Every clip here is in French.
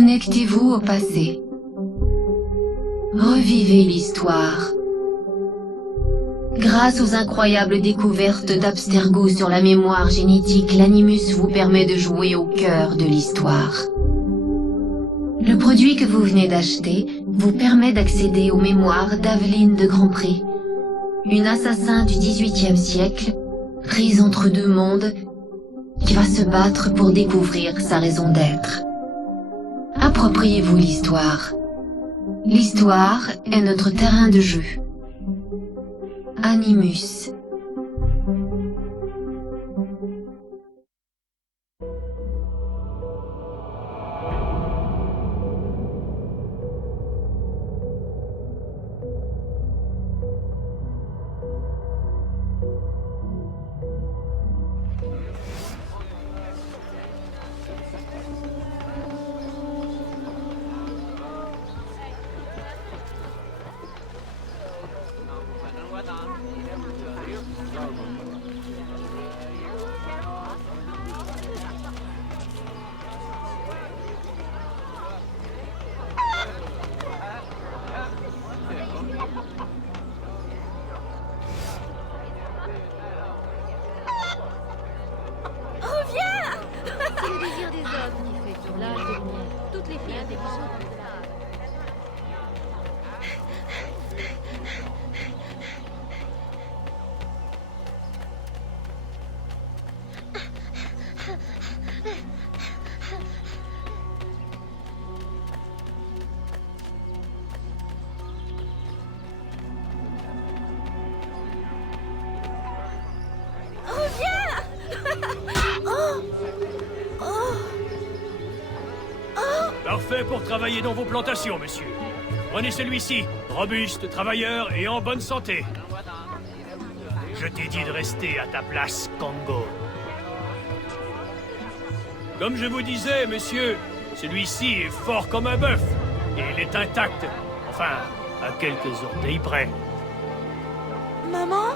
Connectez-vous au passé. Revivez l'histoire. Grâce aux incroyables découvertes d'Abstergo sur la mémoire génétique, l'Animus vous permet de jouer au cœur de l'histoire. Le produit que vous venez d'acheter vous permet d'accéder aux mémoires d'Aveline de Grandpré, une assassin du XVIIIe siècle, prise entre deux mondes, qui va se battre pour découvrir sa raison d'être. Appropriez-vous l'histoire. L'histoire est notre terrain de jeu. Animus. Parfait pour travailler dans vos plantations, monsieur. Prenez celui-ci, robuste, travailleur et en bonne santé. Je t'ai dit de rester à ta place, Congo. Comme je vous disais, monsieur, celui-ci est fort comme un bœuf. Et il est intact. Enfin, à quelques orteils près. Maman?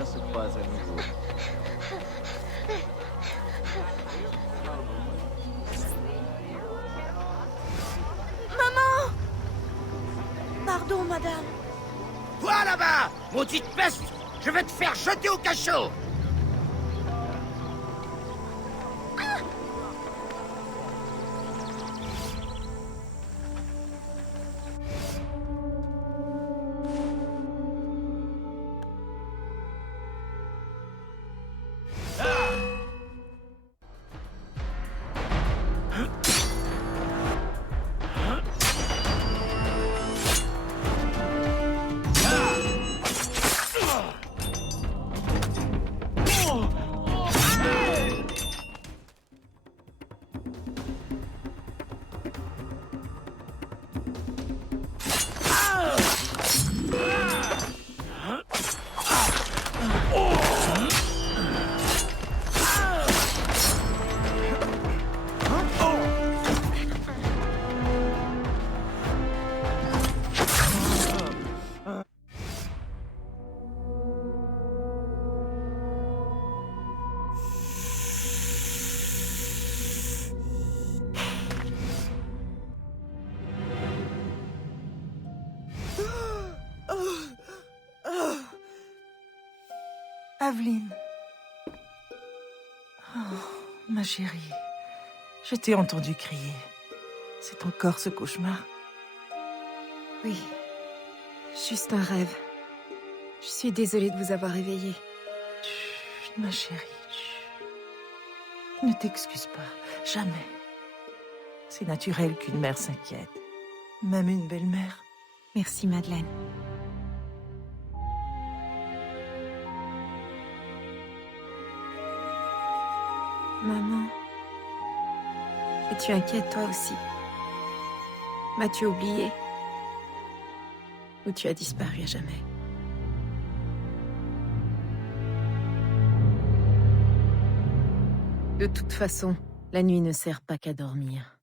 Se croisent à nouveau. Maman! Pardon, madame. Toi là-bas, maudite peste! Je vais te faire jeter au cachot! Aveline. Oh, ma chérie. Je t'ai entendu crier. C'est encore ce cauchemar? Oui. Juste un rêve. Je suis désolée de vous avoir réveillée. Chut, ma chérie. Chut. Ne t'excuse pas. Jamais. C'est naturel qu'une mère s'inquiète. Même une belle-mère. Merci, Madeleine. Maman. Es-tu inquiète toi aussi? M'as-tu oublié? Ou tu as disparu à jamais? De toute façon, la nuit ne sert pas qu'à dormir.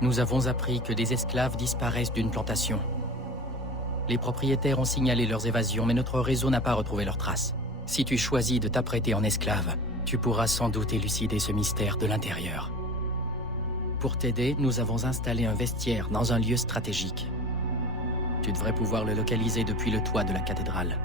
Nous avons appris que des esclaves disparaissent d'une plantation. Les propriétaires ont signalé leurs évasions, mais notre réseau n'a pas retrouvé leurs traces. Si tu choisis de t'apprêter en esclave, tu pourras sans doute élucider ce mystère de l'intérieur. Pour t'aider, nous avons installé un vestiaire dans un lieu stratégique. Tu devrais pouvoir le localiser depuis le toit de la cathédrale.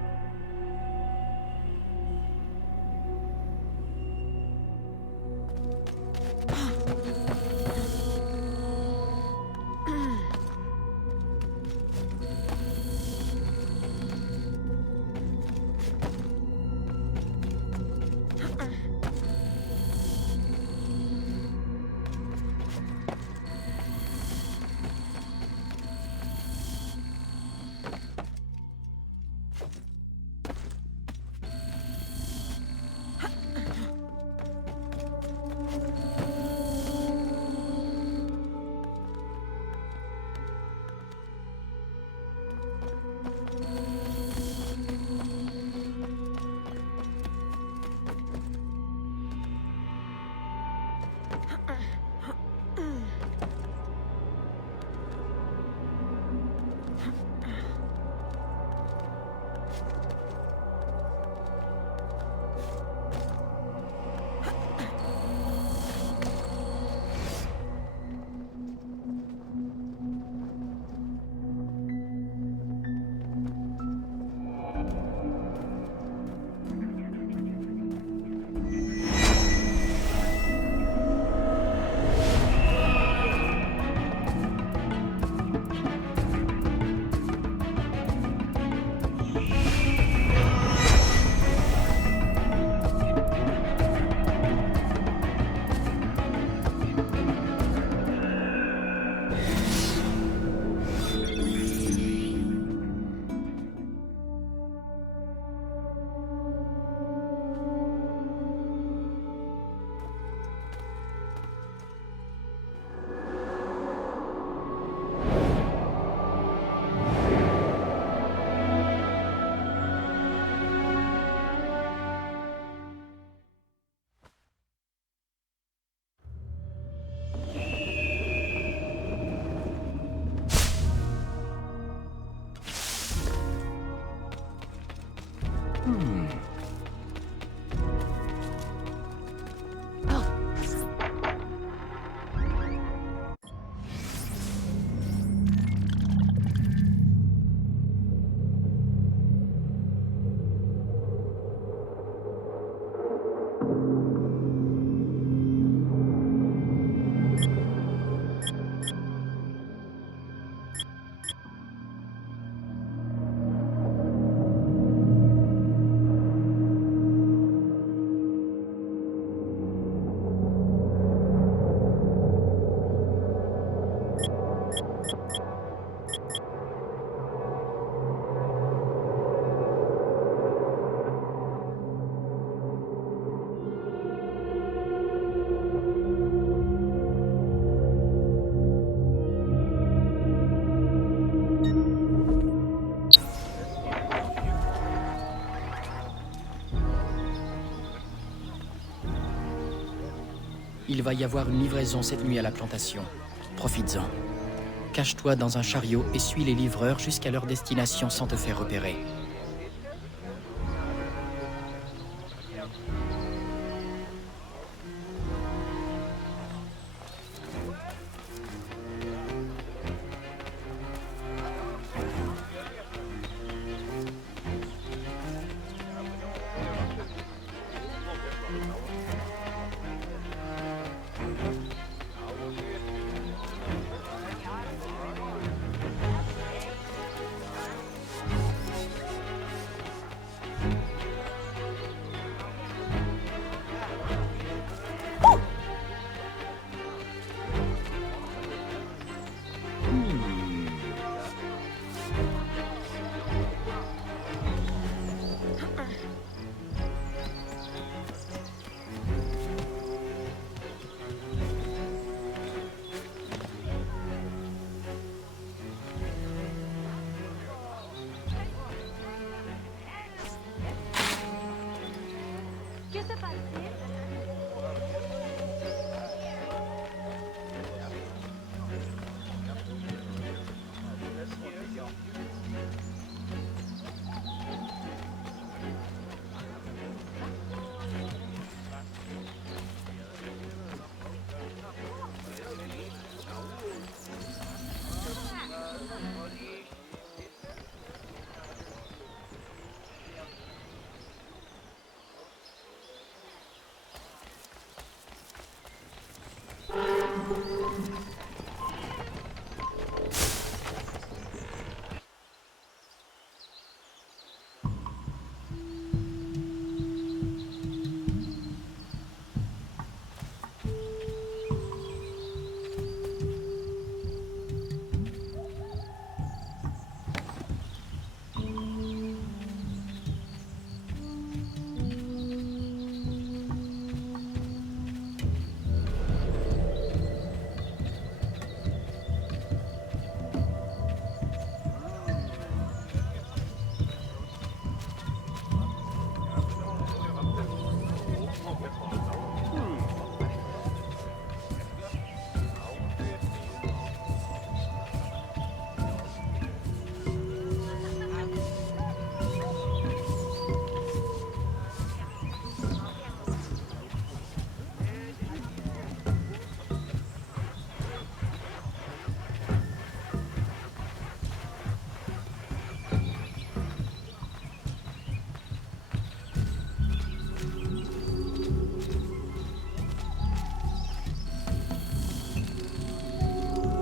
Il va y avoir une livraison cette nuit à la plantation. Profites-en. Cache-toi dans un chariot et suis les livreurs jusqu'à leur destination sans te faire repérer.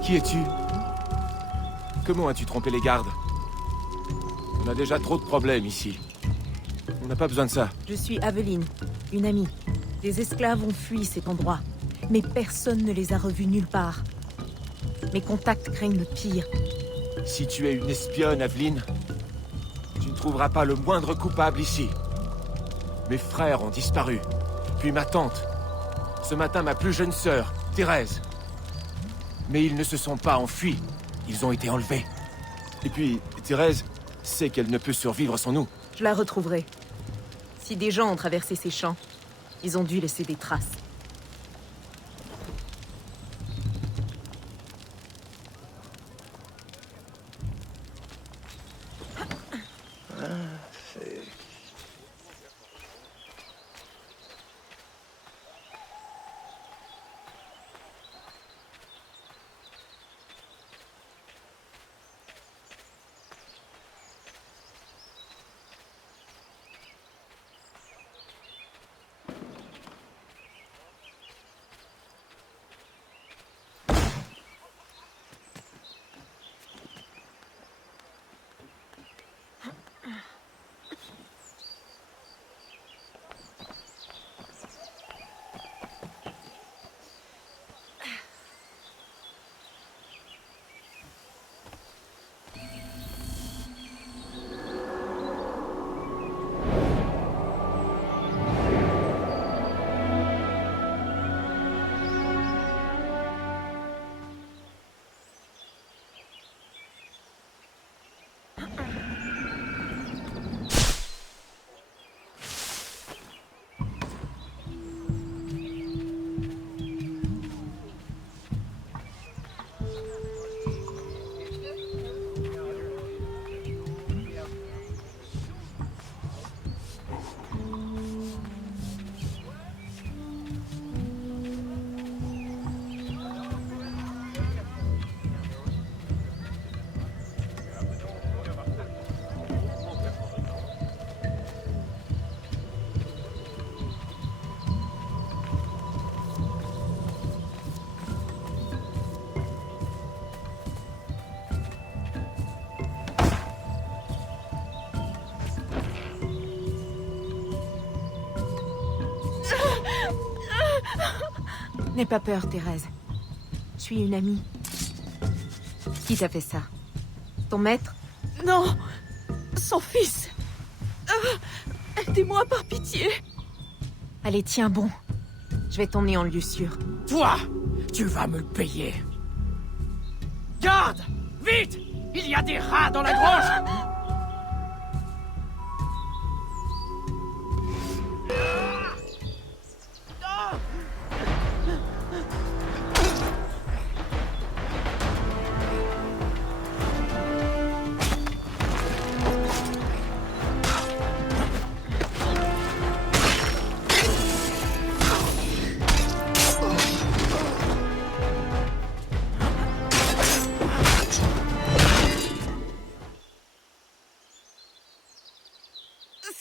Qui es-tu? Comment as-tu trompé les gardes? On a déjà trop de problèmes ici. On n'a pas besoin de ça. Je suis Aveline, une amie. Des esclaves ont fui cet endroit, mais personne ne les a revus nulle part. Mes contacts craignent le pire. Si tu es une espionne, Aveline, tu ne trouveras pas le moindre coupable ici. Mes frères ont disparu, puis ma tante. Ce matin, ma plus jeune sœur, Thérèse. Mais ils ne se sont pas enfuis. Ils ont été enlevés. Et puis, Thérèse sait qu'elle ne peut survivre sans nous. Je la retrouverai. Si des gens ont traversé ces champs, ils ont dû laisser des traces. N'aie pas peur, Thérèse. Je suis une amie. Qui t'a fait ça? Ton maître? Non! Son fils! Aidez-moi par pitié! Allez, tiens bon. Je vais t'emmener en lieu sûr. Toi, tu vas me le payer. Garde! Vite! Il y a des rats dans la grange!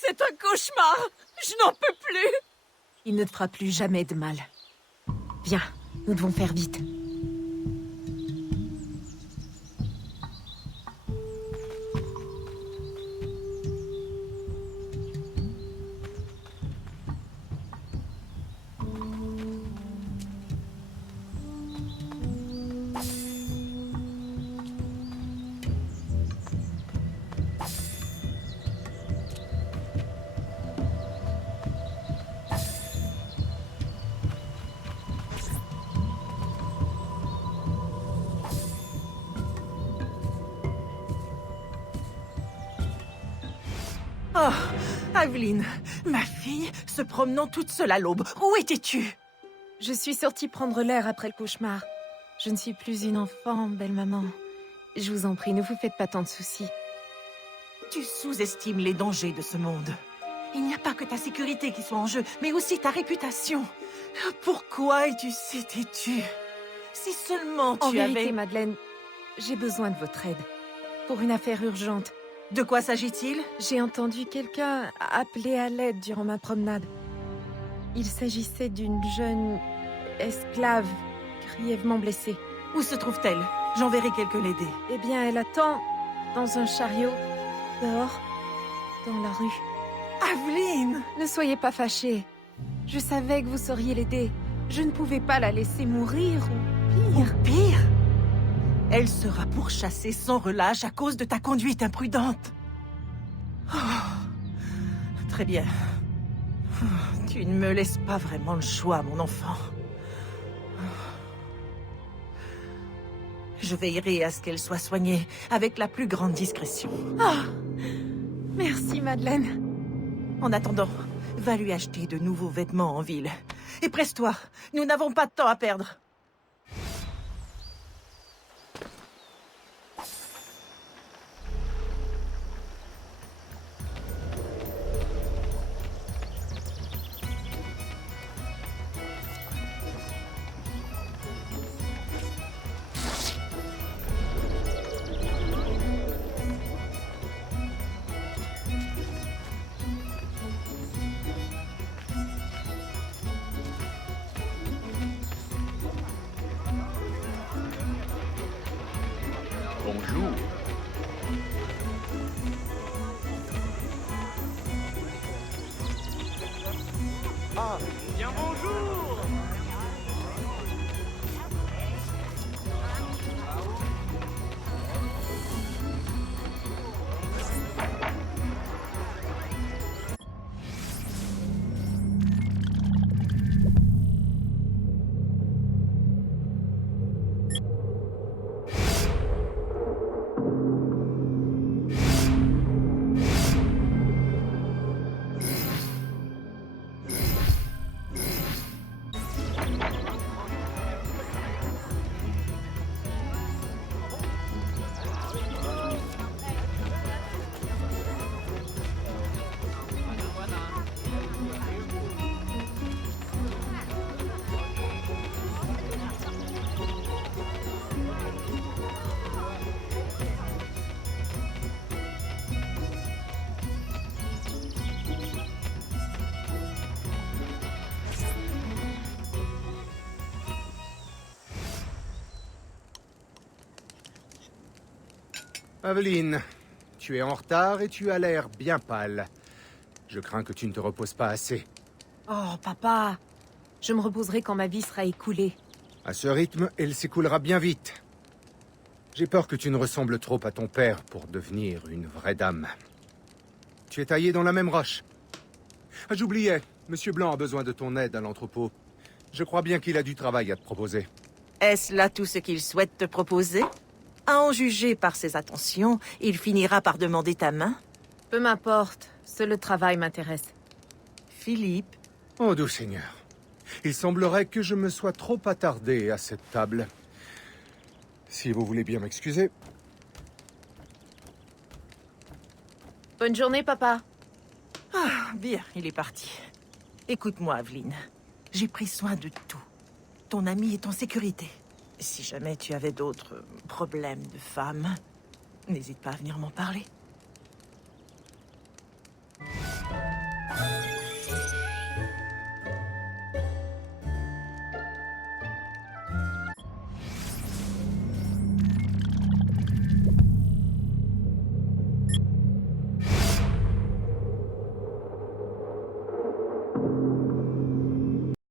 C'est un cauchemar! Je n'en peux plus! Il ne te fera plus jamais de mal. Viens, nous devons faire vite. Oh, Aveline, ma fille, se promenant toute seule à l'aube. Où étais-tu? Je suis sortie prendre l'air après le cauchemar. Je ne suis plus une enfant, belle maman. Je vous en prie, ne vous faites pas tant de soucis. Tu sous-estimes les dangers de ce monde. Il n'y a pas que ta sécurité qui soit en jeu, mais aussi ta réputation. Pourquoi es-tu si têtue? Si seulement tu En vérité, avais... Madeleine, j'ai besoin de votre aide. Pour une affaire urgente. De quoi s'agit-il? J'ai entendu quelqu'un appeler à l'aide durant ma promenade. Il s'agissait d'une jeune esclave grièvement blessée. Où se trouve-t-elle? J'enverrai quelqu'un l'aider. Eh bien, elle attend dans un chariot, dehors, dans la rue. Aveline! Ne soyez pas fâchés. Je savais que vous sauriez l'aider. Je ne pouvais pas la laisser mourir, ou pire. Pire? Elle sera pourchassée sans relâche à cause de ta conduite imprudente. Oh, très bien. Tu ne me laisses pas vraiment le choix, mon enfant. Je veillerai à ce qu'elle soit soignée avec la plus grande discrétion. Ah, merci, Madeleine. En attendant, va lui acheter de nouveaux vêtements en ville. Et presse-toi, nous n'avons pas de temps à perdre. Bonjour. Ah, bien bonjour! Aveline, tu es en retard et tu as l'air bien pâle. Je crains que tu ne te reposes pas assez. Oh, papa, Je me reposerai quand ma vie sera écoulée. À ce rythme, elle s'écoulera bien vite. J'ai peur que tu ne ressembles trop à ton père pour devenir une vraie dame. Tu es taillé dans la même roche. Ah, j'oubliais. Monsieur Blanc a besoin de ton aide à l'entrepôt. Je crois bien qu'il a du travail à te proposer. Est-ce là tout ce qu'il souhaite te proposer? À en juger par ses attentions, il finira par demander ta main. Peu m'importe, seul le travail m'intéresse. Philippe, Oh, doux Seigneur. Il semblerait que je me sois trop attardé à cette table. Si vous voulez bien m'excuser. Bonne journée, papa. bien, il est parti. Écoute-moi, Aveline. J'ai pris soin de tout. Ton ami est en sécurité. Si jamais tu avais d'autres problèmes de femme, n'hésite pas à venir m'en parler.